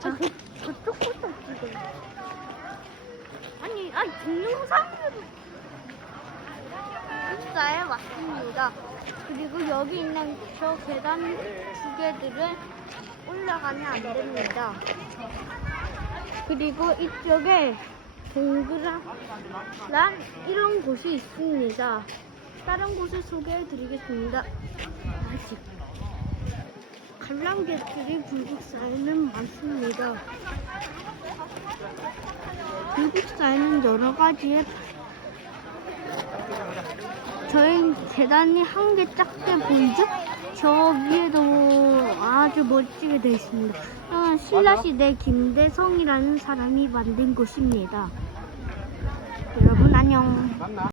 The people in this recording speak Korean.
저쪽 것도 지금. 아니, 동영상으로 입사에 왔습니다. 그리고 여기 있는 저 계단 두 개들은 올라가면 안 됩니다. 그리고 이쪽에 동그란 이런 곳이 있습니다. 다른 곳을 소개해 드리겠습니다. 아직 관람객들이 불국사에는 많습니다. 불국사에는 여러 가지의 저희 계단이 한 개 작게 보이죠? 저 위에도 아주 멋지게 되어 있습니다. 신라시대 김대성이라는 사람이 만든 곳입니다. 여러분 안녕.